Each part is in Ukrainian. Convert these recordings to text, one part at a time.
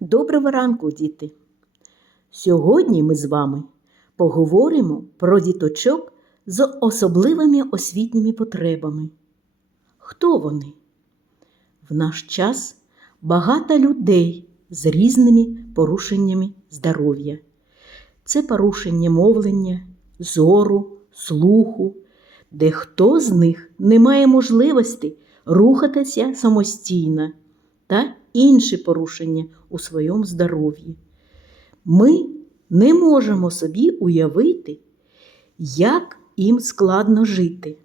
Доброго ранку, діти! Сьогодні ми з вами поговоримо про діточок з особливими освітніми потребами. Хто вони? В наш час багато людей з різними порушеннями здоров'я. Це порушення мовлення, зору, слуху, де хто з них не має можливості рухатися самостійно та інші порушення у своєму здоров'ї. Ми не можемо собі уявити, як їм складно жити,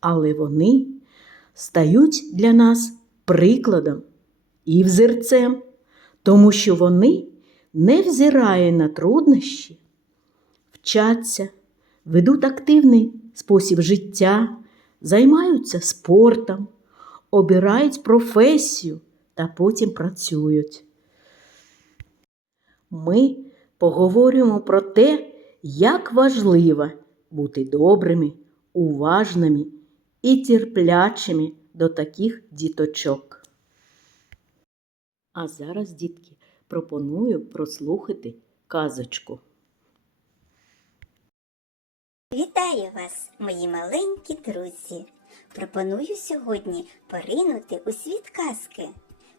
але вони стають для нас прикладом і взірцем, тому що вони, не взирає на труднощі, вчаться, ведуть активний спосіб життя, займаються спортом, обирають професію та потім працюють. Ми поговоримо про те, як важливо бути добрими, уважними і терплячими до таких діточок. А зараз, дітки, пропоную прослухати казочку. Вітаю вас, мої маленькі друзі! Пропоную сьогодні поринути у світ казки.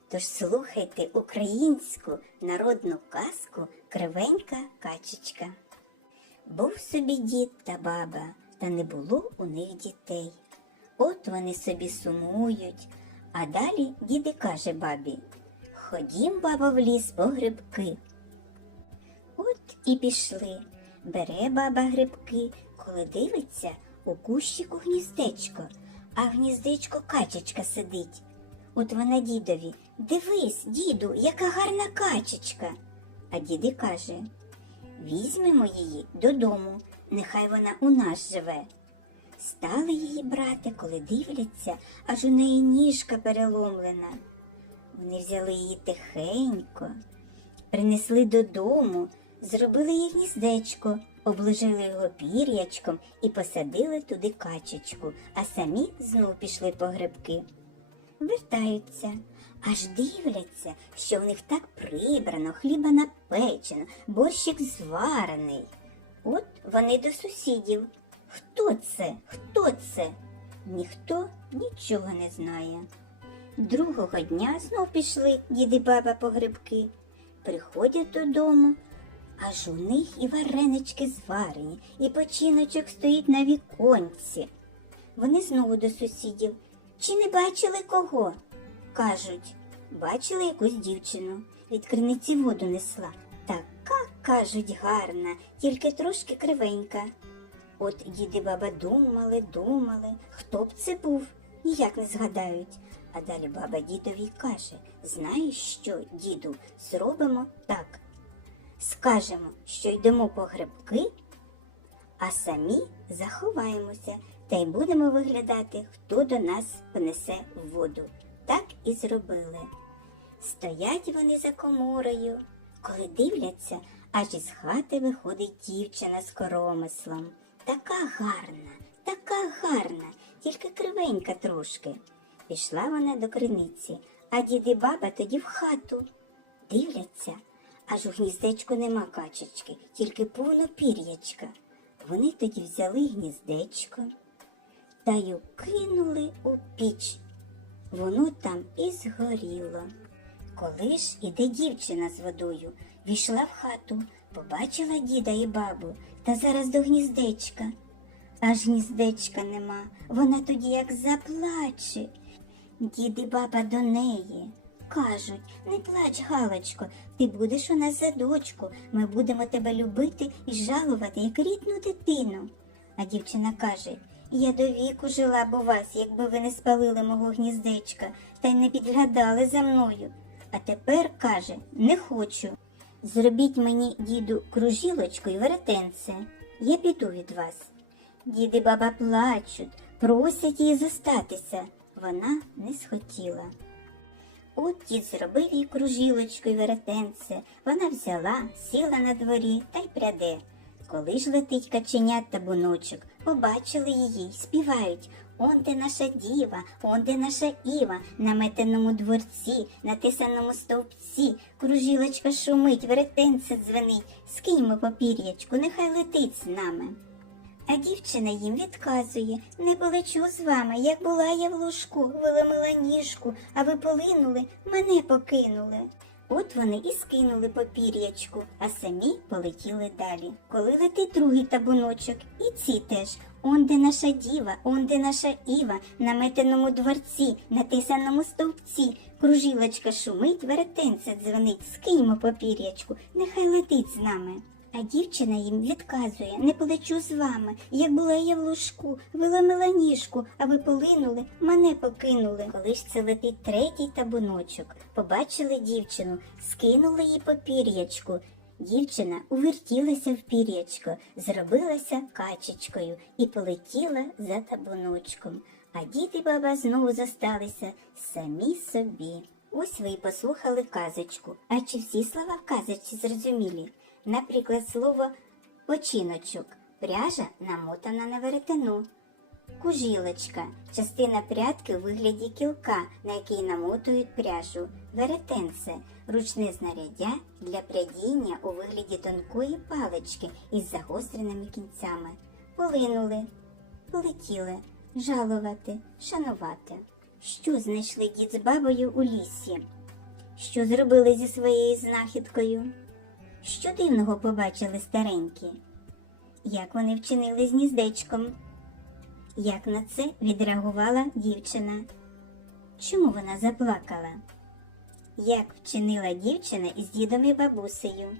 Тож слухайте українську народну казку Кривенька качечка. Був собі дід та баба, та не було у них дітей. От вони собі сумують, а далі дід і каже бабі Ходім, баба, в ліс по грибки. От і пішли. Бере баба грибки, коли дивиться у кущику гніздечко, а гніздечко качечка сидить. От вона дідові Дивись, діду, яка гарна качечка. А дід каже Візьмемо її додому, нехай вона у нас живе. Стали її брати, коли дивляться, аж у неї ніжка переломлена. Вони взяли її тихенько, принесли додому, зробили їй гніздечко, обложили його пір'ячком і посадили туди качечку, а самі знов пішли по грибки. Вертаються, аж дивляться, що в них так прибрано, хліба напечено, борщик зварений. От вони до сусідів. Хто це? Хто це? Ніхто нічого не знає. Другого дня знов пішли дід і баба по грибки. Приходять додому, аж у них і варенички зварені, і починочок стоїть на віконці. Вони знову до сусідів. Чи не бачили кого? Кажуть, бачили якусь дівчину. Від криниці воду несла. Така, кажуть, гарна, тільки трошки кривенька. От дід і баба думали, думали, хто б це був, ніяк не згадають. А далі баба дідові каже Знаєш що, діду, зробимо так. Скажемо, що йдемо по грибки, а самі заховаємося та й будемо виглядати, хто до нас понесе воду. Так і зробили. Стоять вони за коморою, коли дивляться, аж із хати виходить дівчина з коромислом. Така гарна, така гарна, тільки кривенька трошки. Пішла вона до криниці, а дід і баба тоді в хату. Дивляться, аж у гніздечку нема качечки, тільки повно пір'ячка. Вони тоді взяли гніздечко та й кинули у піч. Воно там і згоріло. Коли ж іде дівчина з водою, війшла в хату, побачила діда і бабу та зараз до гніздечка. Аж гніздечка нема, вона тоді як заплаче. Дід і баба до неї. Кажуть, не плач, Галочко, ти будеш у нас за дочку. Ми будемо тебе любити і жалувати, як рідну дитину. А дівчина каже Я до віку жила б у вас, якби ви не спалили мого гніздечка та й не підглядали за мною. А тепер каже, не хочу. Зробіть мені, діду, кружілочку й веретенце. Я піду від вас. Дід і баба плачуть, просять її зостатися. Вона не схотіла. От дід зробив їй кружілочку й веретенце. Вона взяла, сіла на дворі та й пряде. Коли ж летить каченят та буночок, побачили її співають. Он де наша діва, он де наша Іва, на метеному дворці, на тисаному стовпці, кружілочка шумить, веретенце дзвенить, скиньмо попір'ячку, нехай летить з нами. А дівчина їм відказує. Не полечу з вами, як була я в лужку, виломила ніжку, а ви полинули, мене покинули. От вони і скинули попір'ячку, а самі полетіли далі. Коли летить другий табуночок, і ці теж. Он де наша діва, он де наша Іва, на метеному дворці, на тисаному стовпці, кружілочка шумить, веретенце дзвонить, скиньмо попір'ячку, нехай летить з нами. А дівчина їм відказує не полечу з вами, як була я в лужку, виломила ніжку, а ви полинули, мене покинули. Коли ж це летить третій табуночок, побачили дівчину, скинули їй попір'ячку. Дівчина увертілася в пір'ячко, зробилася качечкою і полетіла за табуночком. А дід і баба знову зосталися самі собі. Ось ви й послухали казочку. А чи всі слова в казочці зрозумілі? Наприклад, слово починочок, пряжа намотана на веретено. Кужілочка частина прядки у вигляді кілка, на який намотують пряжу. Веретенце ручне знаряддя для прядіння у вигляді тонкої палички із загостреними кінцями. Полинули, полетіли, жалувати, шанувати. Що знайшли дід з бабою у лісі? Що зробили зі своєю знахідкою? Що дивного побачили старенькі? Як вони вчинили з гніздечком? Як на це відреагувала дівчина? Чому вона заплакала? Як вчинила дівчина із дідом і бабусею?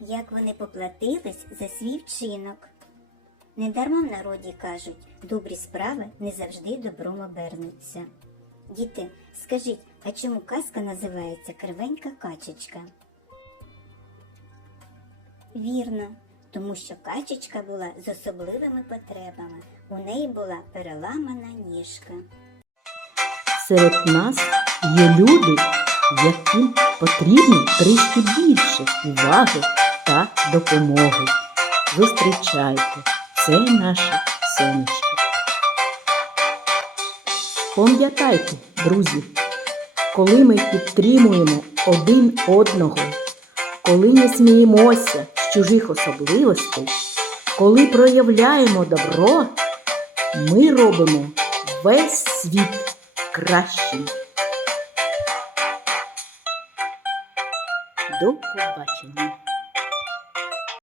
Як вони поплатились за свій вчинок? Недарма в народі кажуть, добрі справи не завжди добром обернуться. Діти, скажіть, а чому казка називається Кривенька качечка? Вірно, тому що качечка була з особливими потребами. У неї була переламана ніжка. Серед нас є люди, яким потрібно трішки більше уваги та допомоги. Зустрічайте, це наше сонечко. Пам'ятайте, друзі, коли ми підтримуємо один одного, коли не сміємося чужих особливостей, коли проявляємо добро, ми робимо весь світ кращим. До побачення!